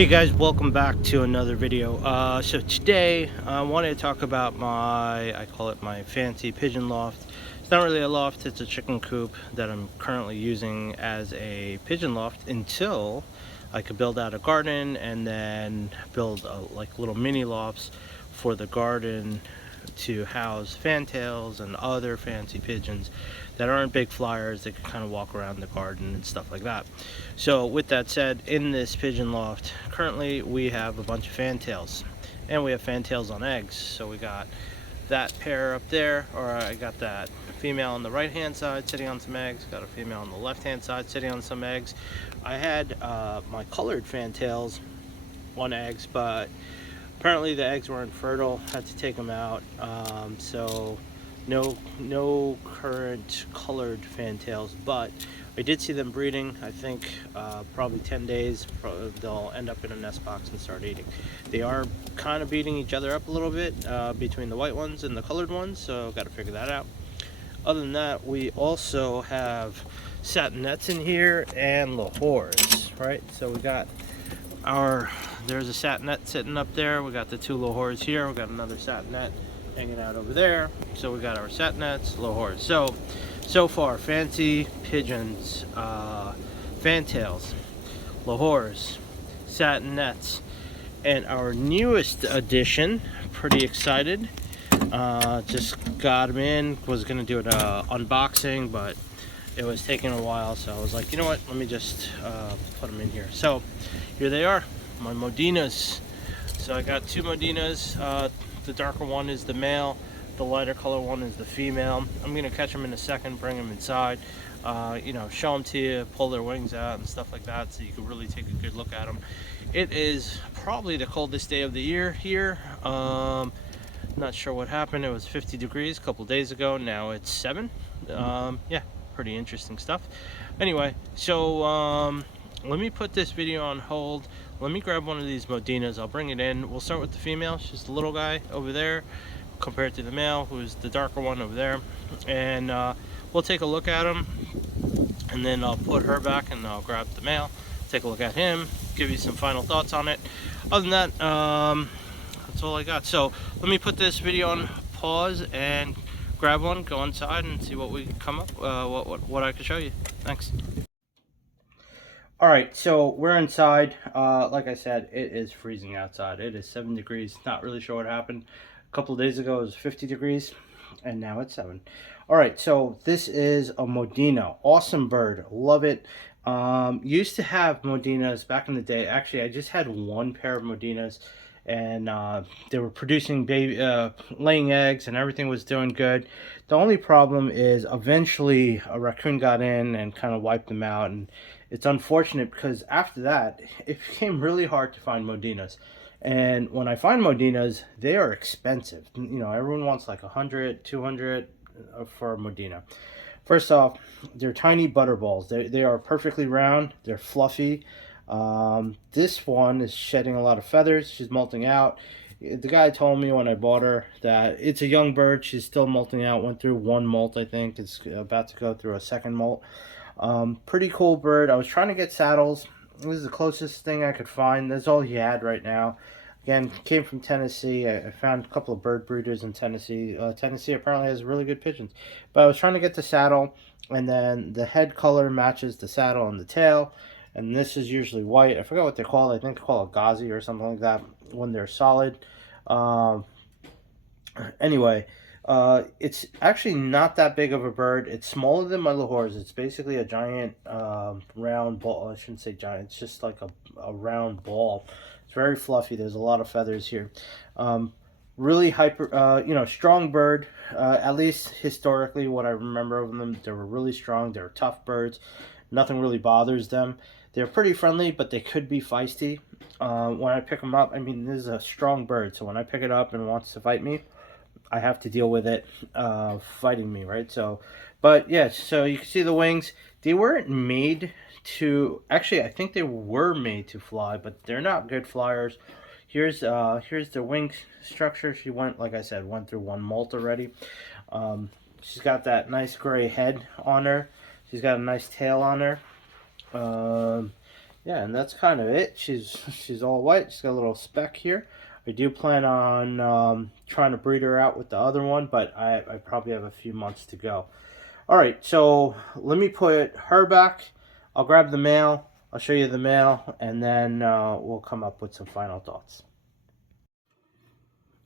Hey guys, welcome back to another video. So today I wanted to talk about I call it my fancy pigeon loft. It's not really a loft, it's a chicken coop that I'm currently using as a pigeon loft until I could build out a garden and then build like little mini lofts for the garden to house fantails and other fancy pigeons that aren't big flyers that can kind of walk around the garden and stuff like that. So with that said, in this pigeon loft currently we have a bunch of fantails, and we have fantails on eggs. So we got that pair up there, or I got that female on the right hand side sitting on some eggs, got a female on the left hand side sitting on some eggs. I had my colored fantails on eggs, but apparently the eggs weren't fertile, had to take them out. So no current colored fantails, but I did see them breeding. I think probably 10 days they'll end up in a nest box and start eating. They are kind of beating each other up a little bit between the white ones and the colored ones, so got to figure that out. Other than that, we also have satinets in here and lahores, right? So we got there's a satinet sitting up there. We got the two lahores here. We got another satinet hanging out over there. So we got our satinets, lahores. So far, fancy pigeons, fantails, lahores, satinets, and our newest addition. Pretty excited. Just got them in. Was gonna do an unboxing, but it was taking a while, so I was like, you know what, let me just put them in here. So here they are, my Modenas. So I got two Modenas. The darker one is the male, the lighter color one is the female. I'm gonna catch them in a second, bring them inside, you know, show them to you, pull their wings out and stuff like that, so you can really take a good look at them. It is probably the coldest day of the year here. Not sure what happened. It was 50 degrees a couple days ago. Now it's 7. Yeah, pretty interesting stuff. Anyway, so let me put this video on hold. Let me grab one of these Modenas. I'll bring it in. We'll start with the female. She's the little guy over there compared to the male, who's the darker one over there. And we'll take a look at him, and then I'll put her back and I'll grab the male, take a look at him, give you some final thoughts on it. Other than that, that's all I got. So let me put this video on pause and grab one, go inside and see what we come up, what I can show you. Thanks. All right, so we're inside. Like I said, it is freezing outside. It is 7 degrees. Not really sure what happened. A couple of days ago it was 50 degrees, and now it's 7. All right, so this is a Modena. Awesome bird. Love it. Used to have Modenas back in the day. Actually, I just had one pair of Modenas, and they were producing laying eggs, and everything was doing good. The only problem is eventually a raccoon got in and kind of wiped them out, and it's unfortunate because after that it became really hard to find Modenas. And when I find Modenas, they are expensive. You know, everyone wants like 100, 200 for a Modena. First off, they're tiny butterballs. They are perfectly round. They're fluffy. This one is shedding a lot of feathers. She's molting out. The guy told me when I bought her that it's a young bird. She's still molting out. Went through one molt, I think. It's about to go through a second molt. Pretty cool bird. I was trying to get saddles. This is the closest thing I could find. That's all he had right now. Again, came from Tennessee. I found a couple of bird breeders in Tennessee. Tennessee apparently has really good pigeons. But I was trying to get the saddle, and then the head color matches the saddle and the tail. And this is usually white. I forgot what they call it. I think they call it gauzy or something like that when they're solid. Anyway, it's actually not that big of a bird. It's smaller than my lahores. It's basically a giant round ball. I shouldn't say giant. It's just like a round ball. It's very fluffy. There's a lot of feathers here. Really hyper, you know, strong bird. At least historically, what I remember of them, they were really strong. They were tough birds. Nothing really bothers them. They're pretty friendly, but they could be feisty. When I pick them up, I mean, this is a strong bird. So when I pick it up and it wants to fight me, I have to deal with it fighting me, right? So, but yeah, so you can see the wings. They weren't made to, actually, I think they were made to fly, but they're not good flyers. Here's the wing structure. She went, like I said, went through one molt already. She's got that nice gray head on her. She's got a nice tail on her. yeah, and that's kind of it. She's all white. She's got a little speck here. I do plan on trying to breed her out with the other one, but I probably have a few months to go. All right, so let me put her back. I'll grab the male. I'll show you the male, and then we'll come up with some final thoughts.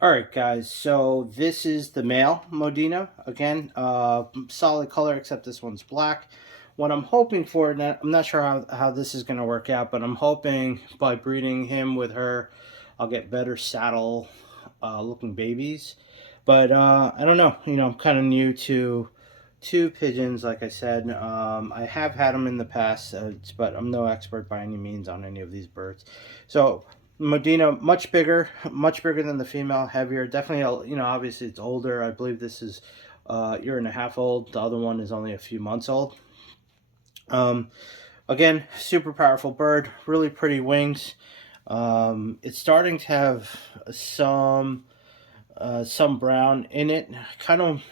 All right, guys. So this is the male Modena. Again, solid color, except this one's black. What I'm hoping for, I'm not sure how this is going to work out, but I'm hoping by breeding him with her, I'll get better saddle looking babies. But I don't know. You know, I'm kind of new to pigeons, like I said. I have had them in the past, but I'm no expert by any means on any of these birds. So Modena, much bigger than the female, heavier. Definitely, you know, obviously it's older. I believe this is a year and a half old. The other one is only a few months old. Um, Again, super powerful bird, really pretty wings. It's starting to have some brown in it. Kind of,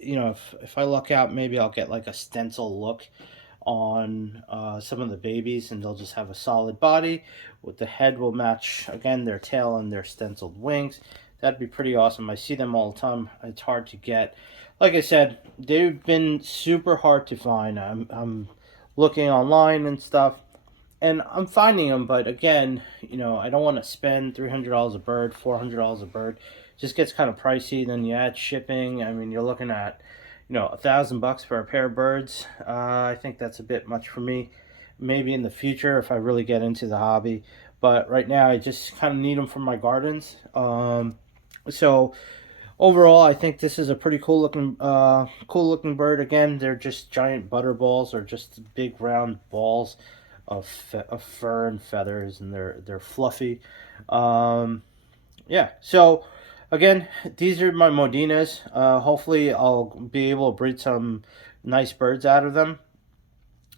you know, if I look out, maybe I'll get like a stencil look on some of the babies, and they'll just have a solid body with the head will match again their tail and their stenciled wings. That'd be pretty awesome. I see them all the time. It's hard to get. Like I said, they've been super hard to find. I'm looking online and stuff, and I'm finding them, but again, you know, I don't want to spend $300 a bird, $400 a bird. It just gets kind of pricey. Then you add shipping. I mean, you're looking at, you know, $1,000 for a pair of birds. I think that's a bit much for me. Maybe in the future if I really get into the hobby, but right now I just kind of need them for my gardens. So overall, I think this is a pretty cool looking bird. Again, they're just giant butterballs, or just big round balls of fur and feathers, and they're fluffy. Yeah. So again, these are my Modenas. Hopefully, I'll be able to breed some nice birds out of them.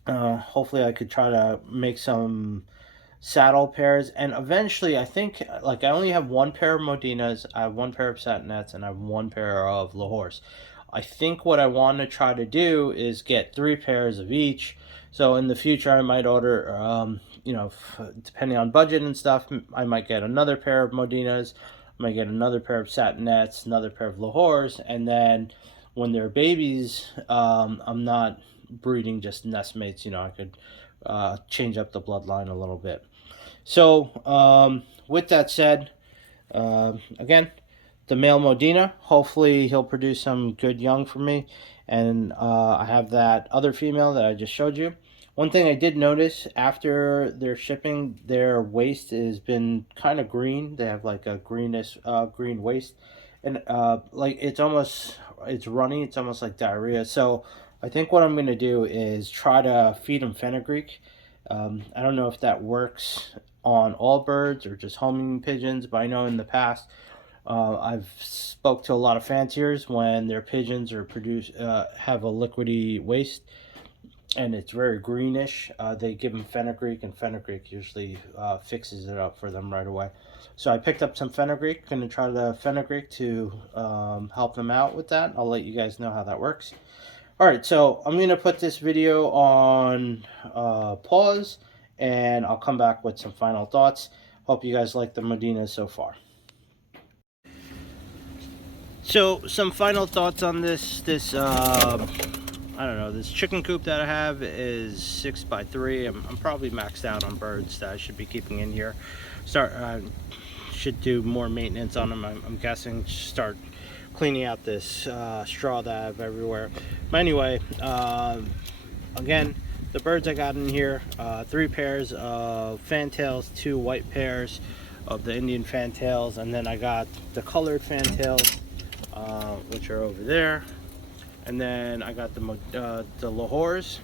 Hopefully, I could try to make some saddle pairs, and eventually, I think, like, I only have one pair of Modenas, I have one pair of satinets, and I have one pair of Lahores. I think what I want to try to do is get three pairs of each. So in the future, I might order, you know, depending on budget and stuff, I might get another pair of Modenas, I might get another pair of satinets, another pair of Lahores, and then when they're babies, I'm not breeding just nestmates. You know, I could change up the bloodline a little bit. So, with that said, again, the male Modena, hopefully he'll produce some good young for me. And I have that other female that I just showed you. One thing I did notice after their shipping, their waist has been kind of green. They have like a greenish green waist, and like it's runny. It's almost like diarrhea. So I think what I'm gonna do is try to feed them fenugreek. I don't know if that works on all birds or just homing pigeons, but I know in the past I've spoke to a lot of fanciers when their pigeons are have a liquidy waste and it's very greenish. They give them fenugreek, and fenugreek usually fixes it up for them right away. So I picked up some fenugreek. Going to try the fenugreek to help them out with that. I'll let you guys know how that works. All right, so I'm going to put this video on pause, and I'll come back with some final thoughts. Hope you guys like the Modena so far. So some final thoughts on this I don't know, this chicken coop that I have is 6x3. I'm probably maxed out on birds that I should be keeping in here. Should do more maintenance on them. I'm guessing start cleaning out this straw that I have everywhere. But anyway, again, the birds I got in here, 3 pairs of fantails, 2 white pairs of the Indian fantails, and then I got the colored fantails, which are over there. And then I got the Lahores,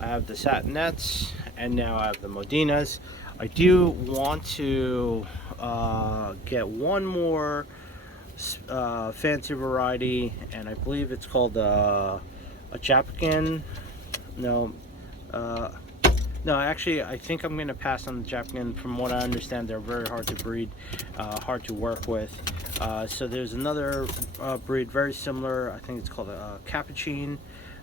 I have the satinets, and now I have the Modenas. I do want to get one more fancy variety, and I believe it's called a Japkin. No, actually, I think I'm going to pass on the Japkin. From what I understand, they're very hard to breed, hard to work with. So there's another breed very similar. I think it's called a Capuchin.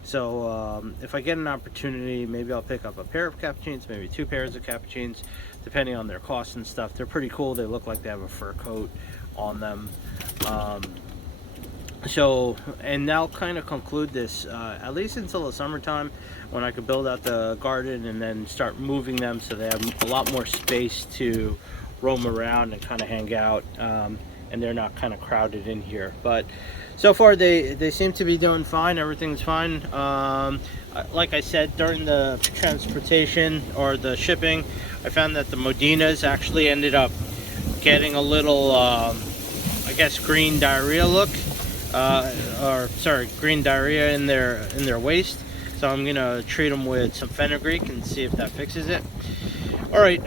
So if I get an opportunity, maybe I'll pick up a pair of capuchins, maybe 2 pairs of capuchins, depending on their cost and stuff. They're pretty cool. They look like they have a fur coat on them. And that'll kind of conclude this, at least until the summertime, when I could build out the garden and then start moving them so they have a lot more space to roam around and kind of hang out, and they're not kind of crowded in here. But so far they seem to be doing fine. Everything's fine. Like I said, during the transportation or the shipping, I found that the Modenas actually ended up getting a little, I guess, green diarrhea look. Green diarrhea in their waist. So I'm gonna treat them with some fenugreek and see if that fixes it. All right,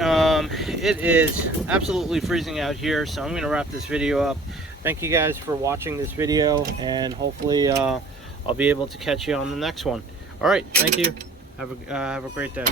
it is absolutely freezing out here, so I'm gonna wrap this video up. Thank you guys for watching this video, and hopefully I'll be able to catch you on the next one. All right, thank you. Have a great day.